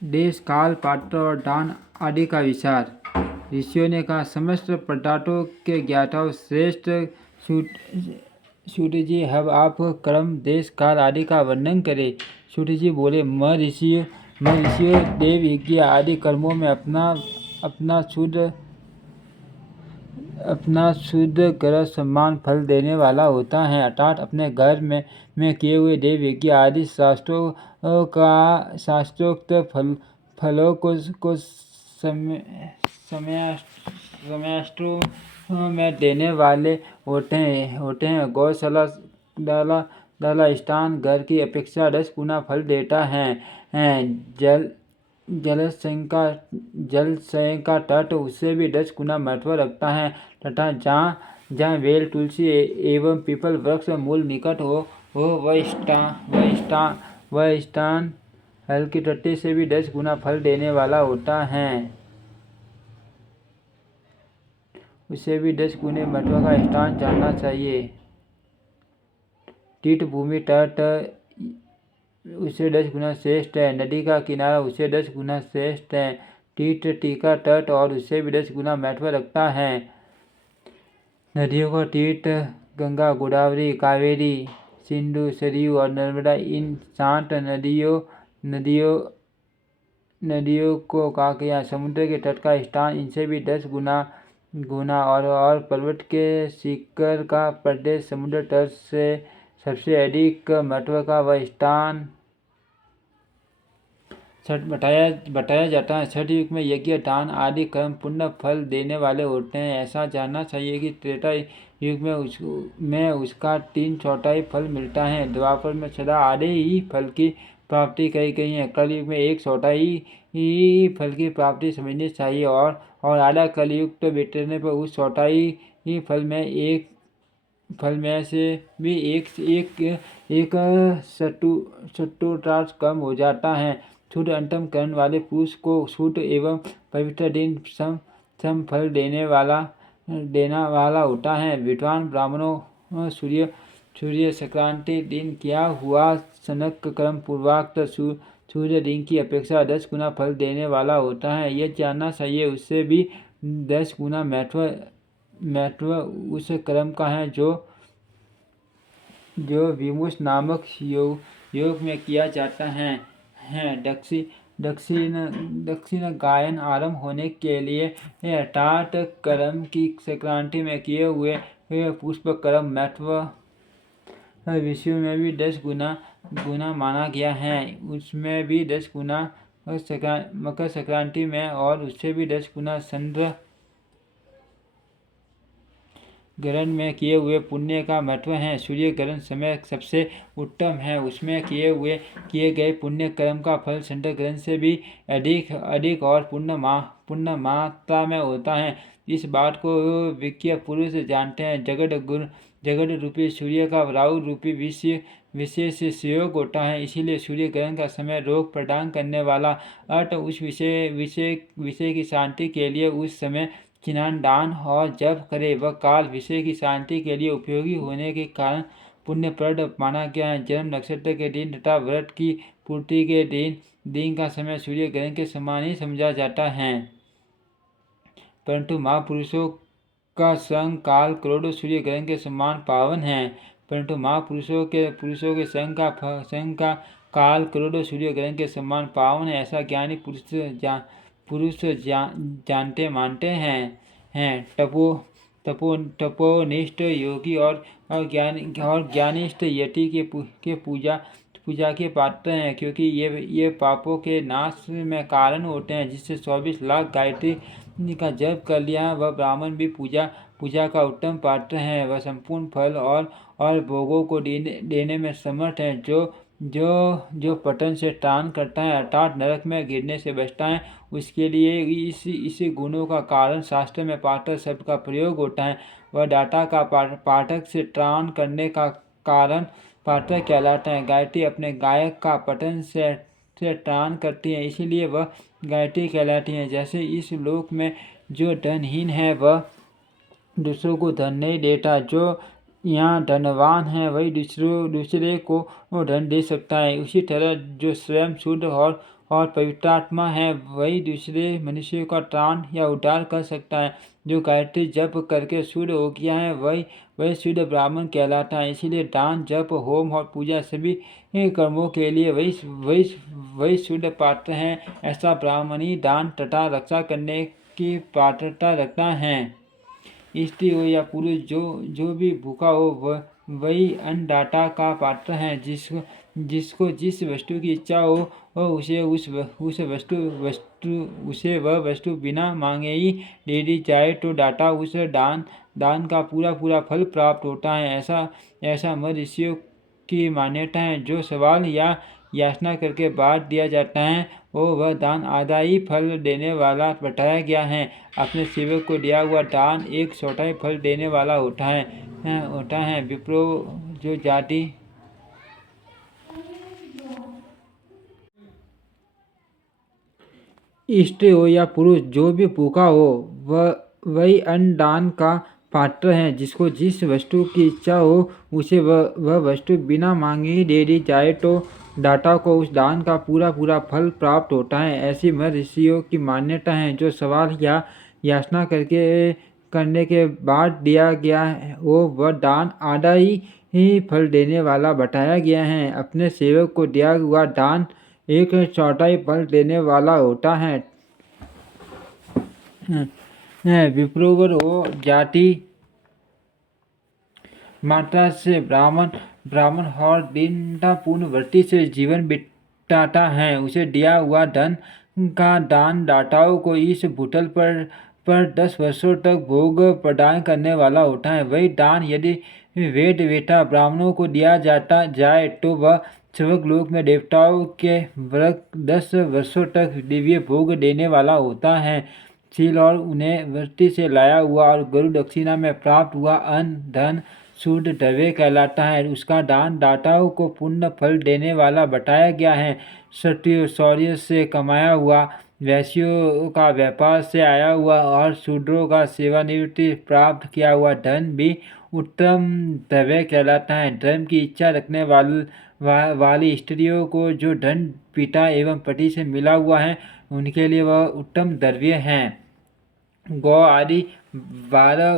देश, काल, पात्र और दान आदि का विचार। ऋषियों ने कहा, समस्त पदार्थों के ज्ञाता श्रेष्ठ सूत जी, अब आप कर्म, देश, काल आदि का वर्णन करें। सूत जी बोले, मैं ऋषियों देव यज्ञ आदि कर्मों में अपना शुद्ध ग्रह सम्मान फल देने वाला होता है, अर्थात अपने घर में किए हुए देव यज्ञ आदि शास्त्रोक्त फलों को समयाष्टु में देने वाले होते हैं। गौशाला डाला स्थान घर की अपेक्षा 10 गुना फल देता है। जलाशय का तट उससे भी 10 गुना महत्व रखता है तथा जहाँ बेल, तुलसी एवं पीपल वृक्ष मूल निकट हो वह स्थान हल्की टट्टी से भी 10 गुना फल देने वाला होता है। उसे भी 10 गुने महत्व का स्थान जानना चाहिए। तीर्थ भूमि तट उसे 10 गुना श्रेष्ठ है। नदी का किनारा उसे 10 गुना श्रेष्ठ है। तीर्थ टीका तट और उससे भी 10 गुना महत्व रखता है। नदियों का तीर्थ गंगा, गोदावरी, कावेरी, सिंधु, सरयू और नर्मदा, इन 7 नदियों को कहा गया। समुद्र के तट का स्थान इनसे भी 10 गुना और पर्वत के शिखर का प्रदेश समुद्र तट से सबसे अधिक महत्व का वह स्थान बताया जाता है। छठ युग में यज्ञ, दान आदि कर्म पुण्य फल देने वाले होते हैं। ऐसा जानना चाहिए कि त्रेता युग में उसका 3/4 फल मिलता है। द्वापर में सदा आधे ही फल की प्राप्ति कही गई है। कलयुग में 1/4 ही फल की प्राप्ति समझनी चाहिए और आधा कलयुग तो बीतने पर उस 1/4 ही फल में से भी एक चतुर्थांश कम हो जाता है। शुद्ध अंतम करण वाले पुरुष को शुद्ध एवं पवित्र दिन सम फल देने वाला होता है। विद्वान ब्राह्मणों सूर्य संक्रांति दिन किया हुआ सनक कर्म पूर्वाक्त सूर्य दिन की अपेक्षा 10 गुना फल देने वाला होता है। यह जानना चाहिए। उससे भी 10 गुना महत्व उस कर्म का है जो विमुष नामक योग में किया जाता है। दक्षिण गायन आरंभ होने के लिए अर्थात कर्म की संक्रांति में किए हुए पुष्प कर्म महत्व विषय में भी 10 गुना माना गया है। उसमें भी 10 गुना मकर संक्रांति में और उससे भी 10 गुना चंद्र ग्रहण में किए हुए पुण्य का महत्व है। सूर्य ग्रहण समय सबसे उत्तम है। उसमें किए गए पुण्य कर्म का फल चंद्र ग्रहण से भी अधिक और पुण्य मात्रा में होता है। इस बात को विज्ञ पुरुष जानते हैं। जगत रूपी सूर्य का राहु रूपी विशेष सहयोग होता है। इसीलिए सूर्य ग्रहण का समय रोग प्रदान करने वाला अर्थ उस विषय की शांति के लिए उस समय स्नान, दान और जप करे। वह काल विषय की शांति के लिए उपयोगी होने के कारण पुण्यप्रद माना गया है। जन्म नक्षत्र के दिन तथा व्रत की पूर्ति के दिन का समय सूर्य ग्रहण के समान ही समझा जाता है। परंतु महापुरुषों का संग काल क्रोध सूर्य ग्रहण के समान पावन है। परंतु महापुरुषों के संग का काल क्रोध सूर्य ग्रहण के समान पावन है। ऐसा ज्ञानी पुरुष जानते मानते हैं। तपोनिष्ठ योगी और ज्ञानिष्ठ यति के पूजा के पात्र हैं, क्योंकि ये पापों के नाश में कारण होते हैं। जिससे 24 लाख गायत्री का जप कर लिया वह ब्राह्मण भी पूजा का उत्तम पात्र है। वह संपूर्ण फल और भोगों को देने में समर्थ है। जो पतन से त्राण करता है अर्थात नरक में गिरने से बचता है, उसके लिए इस गुणों का कारण शास्त्र में पाठक शब्द का प्रयोग होता है। वह दाता का पाठक से त्राण करने का कारण पाठक कहलाता है। गायत्री अपने गायक का पतन से त्राण करती है, इसीलिए वह गायत्री कहलाती है। जैसे इस लोक में जो धनहीन है वह दूसरों को धन नहीं देता, जो यहाँ धनवान है वही दूसरे को धन दे सकता है। उसी तरह जो स्वयं शुद्ध और पवित्र आत्मा है वही दूसरे मनुष्य का त्राण या उद्धार कर सकता है। जो गायत्री जप करके शुद्ध हो गया है वही वही शुद्ध ब्राह्मण कहलाता है। इसीलिए दान, जप, होम और पूजा सभी कर्मों के लिए वही वही वही शुद्ध पात्र है। ऐसा ब्राह्मण ही दान तथा रक्षा करने की पात्रता रखता है। स्त्री हो या पुरुष, जो जो भी भूखा हो वह वही अन्नदाता का पात्र है। जिसको जिसको जिस वस्तु की इच्छा हो उसे उस उसे वह वस्तु बिना मांगे ही दे दी जाए तो दाता उस दान का पूरा पूरा फल प्राप्त होता है। ऐसा ऋषियों की मान्यता है। जो सवाल या याचना करके बांट दिया जाता है वह दान आधा ही फल देने वाला बताया गया है। अपने सेवक को दिया हुआ दान एक चौथाई फल देने वाला होता है। विप्रो जो जाति स्त्री हो या पुरुष, जो भी भूखा हो वह वही अन्न दान का पात्र है। जिसको जिस वस्तु की इच्छा हो उसे वह वस्तु बिना मांगे ही दे दी जाए तो दाता को उस दान का पूरा पूरा फल प्राप्त होता है। ऐसी ऋषियों की मान्यता है। जो सवाल या याचना करने के बाद दिया गया हो वह दान आधा ही फल देने वाला बताया गया है। अपने सेवक को दिया हुआ दान एक चौथाई फल देने वाला होता है। विप्रोवर हो जाति मात्रा से ब्राह्मण और दीनतापूर्ण वृत्ति से जीवन बिताता है। उसे दिया हुआ धन का दान दाताओं को इस भूतल पर 10 वर्षों तक भोग प्रदान करने वाला होता है। वही दान यदि वेद वेता ब्राह्मणों को दिया जाता जाए तो वह स्वर्गलोक में देवताओं के वर्ग 10 वर्षों तक दिव्य भोग देने वाला होता है। शील और उन्हें वृत्ति से लाया हुआ और गुरु दक्षिणा में प्राप्त हुआ अन्न धन शुद्ध द्रव्य कहलाता है। उसका दान दाताओं को पुण्य फल देने वाला बताया गया है। सत्य शौर्य से कमाया हुआ, वैश्यों का व्यापार से आया हुआ और शूद्रों का सेवानिवृत्ति प्राप्त किया हुआ धन भी उत्तम द्रव्य कहलाता है। धर्म की इच्छा रखने वाली स्त्रियों को जो धन पिता एवं पति से मिला हुआ है उनके लिए वह उत्तम द्रव्य है। गौ आदि 12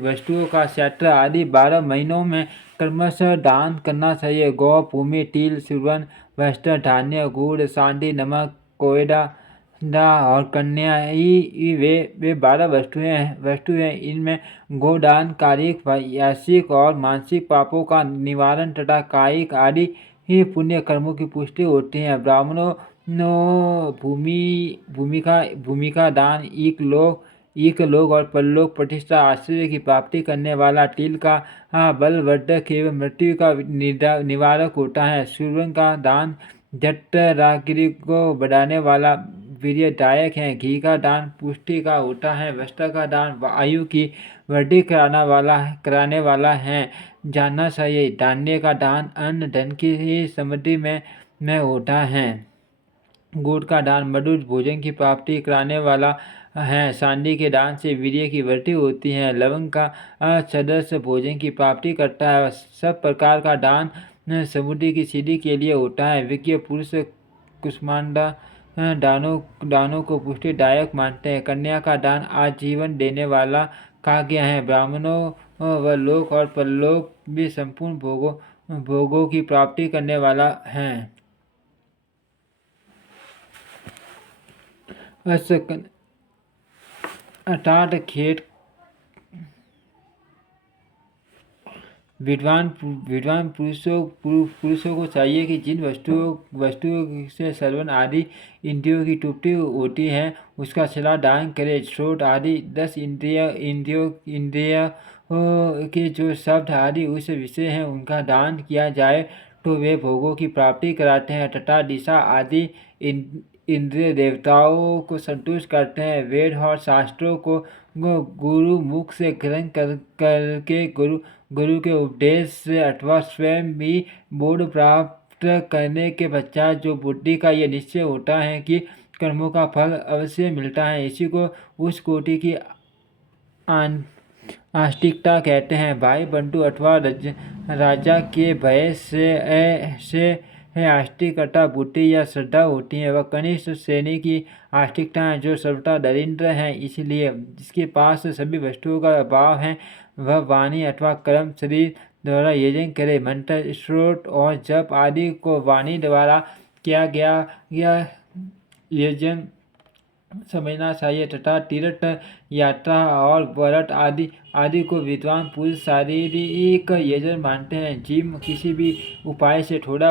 वस्तुओं का क्षेत्र आदि 12 महीनों में क्रमशः दान करना चाहिए। गौ, भूमि, तिल, सुवर्ण, वस्त्र, धान्य, गुड़, चांदी, नमक, कोयला और कन्या ही वे 12 वस्तुएं इनमें गोदान कायिक, यासिक और मानसिक पापों का निवारण तथा कायिक आदि ही पुण्य कर्मों की पुष्टि होती है। ब्राह्मणों भूमि का दान, इकलोक और परलोक प्रतिष्ठा, आश्चर्य की प्राप्ति करने वाला, तिल का बलवर्धक एवं मृत्यु का निवारक होता है। सूर्य का दान जठराग्नि को बढ़ाने वाला वीर्यदायक है। घी का दान पुष्टि का होता है। वस्त्र का दान आयु की वृद्धि कराने वाला है। जानना चाहिए धान्य का दान अन्न धन की समृद्धि में होता है। गुड़ का दान मधुर भोजन की प्राप्ति कराने वाला है। चांदी के दान से वीर्य की वृद्धि होती है। लवंग का सदस्य भोजन की प्राप्ति करता है। सब प्रकार का दान समृद्धि की सिद्धि के लिए होता है। विज्ञ पुरुष कुष्मांडा दानों को पुष्टिदायक मानते हैं। कन्या का दान आजीवन देने वाला कहा गया है। ब्राह्मणों व लोक और परलोक भी संपूर्ण भोगों की प्राप्ति करने वाला है। अर्थात खेत विद्वान पुरुषों को चाहिए कि जिन वस्तुओं से श्रवण आदि इंद्रियों की तृप्ति होती है उसका सदा दान करे। श्रोत आदि 10 इंद्रिय के जो शब्द आदि उस विषय हैं उनका दान किया जाए तो वे भोगों की प्राप्ति कराते हैं तथा दिशा आदि इंद्रिय देवताओं को संतुष्ट करते हैं। वेद और शास्त्रों को गुरु मुख से ग्रहण करके गुरु के उपदेश से अथवा स्वयं भी बोध प्राप्त करने के पश्चात जो बुद्धि का यह निश्चय होता है कि कर्मों का फल अवश्य मिलता है, इसी को उस कोटि की आस्तिकता कहते हैं। भाई बंधु अथवा राजा के भय से है आस्तिकता, बुद्धि या श्रद्धा होती है। वह कनिष्ठ श्रेणी की आस्तिकता है जो सर्वथा दरिद्र है, इसलिए जिसके पास सभी वस्तुओं का अभाव है वह वाणी अथवा कर्म शरीर द्वारा यजन करे। मंत्र, स्त्रोत और जप आदि को वाणी द्वारा किया गया यजन समझना चाहिए तथा तीर्थ यात्रा और व्रत आदि को विद्वान पुरुष शारीरिक यजन मानते हैं। जीव किसी भी उपाय से थोड़ा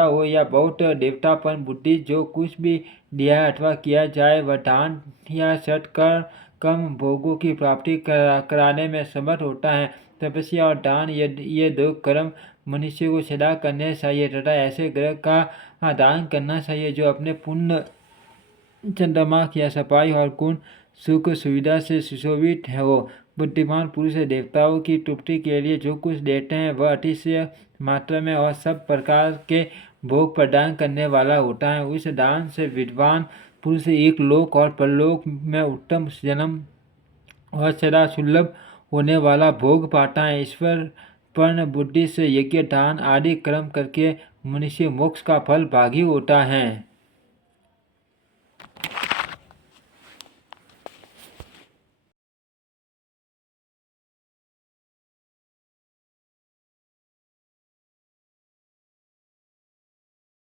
हो या बहुत देवतापन बुद्धि जो कुछ भी दिया अथवा किया जाए वह दान या सत कर कम भोगों की प्राप्ति कराने में समर्थ होता है। तपस्या और दान ये दो कर्म मनुष्य को सदा करने चाहिए तथा ऐसे ग्रह का दान करना चाहिए जो अपने पुण्य चंद्रमा की सफाई और गुण सुख सुविधा से सुशोभित है। वो बुद्धिमान पुरुष देवताओं की तृप्ति के लिए जो कुछ देते हैं वह अतिशय मात्रा में और सब प्रकार के भोग प्रदान करने वाला होता है। उस दान से विद्वान पुरुष एक लोक और परलोक में उत्तम जन्म और सदा सुलभ होने वाला भोग पाता है। ईश्वर पर्ण बुद्धि से यज्ञ दान आदि कर्म करके मनुष्य मोक्ष का फल भागी होता है।